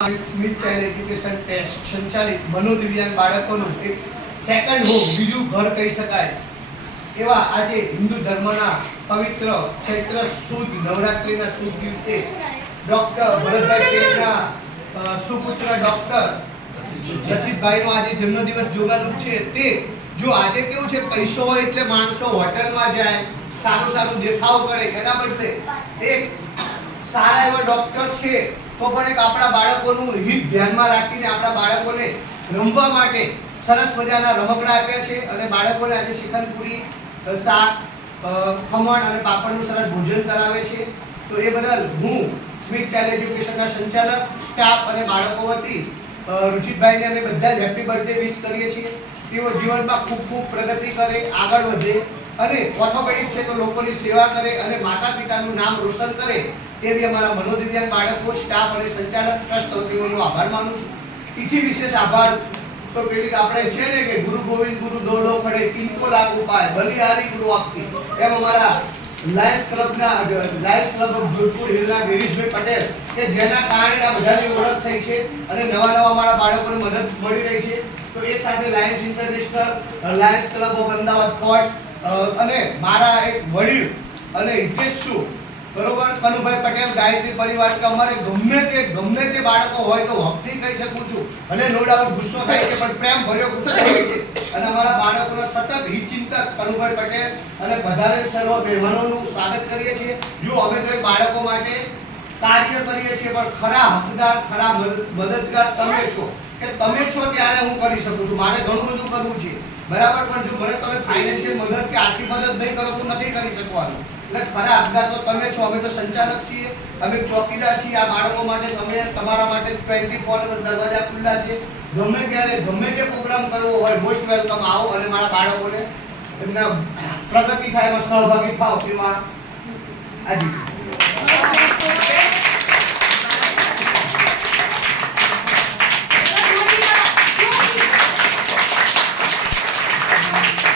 Smith child education test સંચાલિત મનોદિવ્યાંગ બાળકોનું એક સેકન્ડ હોમ બીજું ઘર કહી શકાય એવા આજે હિન્દુ ધર્મના પવિત્ર ચૈત્ર સુદ નવરાત્રિના શુભ દિવસે ડોક્ટર ભરતભાઈ શેઠના સુપુત્ર ડોક્ટર રચિતભાઈનો આજે જન્મદિવસ જોવાનું છે. તે જો આજે કેવું છે, પૈસો હોય એટલે માણસો હોટલમાં જાય, સારું દેખાવ કરે, એના બદલે એક સારા એવા ડોક્ટર છે તો પણ એક આપણા બાળકોનું હિત ધ્યાનમાં રાખીને આપણા બાળકોને રમવા માટે સરસ મજાના રમકડા આપ્યા છે અને બાળકોને આજે શ્રીખંડપુરી, શાક, ખમણ અને પાપડનું સરસ ભોજન કરાવે છે. તો એ બદલ હું સ્મિથ ચાઇલ્ડ એજ્યુકેશનના સંચાલક, સ્ટાફ અને બાળકો વતી રુચિતભાઈને અમે બધા જ હેપી બર્થડે વિશ કરીએ છીએ. તેઓ જીવનમાં ખૂબ પ્રગતિ કરે, આગળ વધે અને ઓર્થોપેડિક છે તો લોકોની સેવા કરે અને માતા પિતાનું નામ રોશન કરે તેવી અમારા મનોદિવ્યાંગ બાળકો, સ્ટાફ અને સંચાલક ટ્રસ્ટ વતીનો આભાર માનું છું. તિથિ વિશેષ આભાર તો પેલી આપણે છે ને કે ગુરુ ગોવિંદ ગુરુ દોલો પડે કિनको લાગુ પાય બલિહારી ગુરુ આપતી, એમ અમારા લાયન્સ ક્લબ ઓફ જોધપુર હિલના ગિરીશભાઈ પટેલ કે જેના કારણે આ બધાની ઓળખ થઈ છે અને નવા અમારા બાળકોને મદદ મળી રહી છે. તો એ સાથે Lions international, Lions club of Ahmedabad court અને મારા એક વડીલ અને હિતેશુ બરોબર કનુભાઈ પટેલ ગાયત્રી પરિવાર કે અમારે ગમે તે બાળકો હોય તો હકથી કહી શકું છું, ભલે નો ડાઉટ ગુસ્સો થાય છે પણ પ્રેમ ભર્યો ગુસ્સો થાય છે અને અમારા બાળકોના સતત હિતચિંતક કનુભાઈ પટેલ અને બધાને સર્વ મહેમાનોનું સ્વાગત કરીએ છીએ. જો અમે તો બાળકો માટે કાર્ય કરીએ છીએ પણ ખરા હકદાર, ખરા મદદગાર તમે છો કે તમે છો ત્યારે હું કરી શકું છું. મારે ઘણું બધું કરવું છે બરાબર, પણ જો મને તમે ફાઇનાન્શિયલ મદદ કે આર્થિક મદદ નહીં કરો તો નથી કરી શકવાનું. એટલે ખરા હકદાર તો તમે છો. અમે તો સંચાલક છીએ, અમે ચોકીદાર છીએ. આ બાળકો માટે તમે તમારા માટે 24 અવર્સ દરવાજા ખુલ્લા છે. ગમે ત્યારે ગમે તે પ્રોગ્રામ કરવો હોય મોસ્ટ વેલકમ આવો અને મારા બાળકોને એમના પ્રગતિ થાય એમાં સહભાગી થાવ એમાં આજે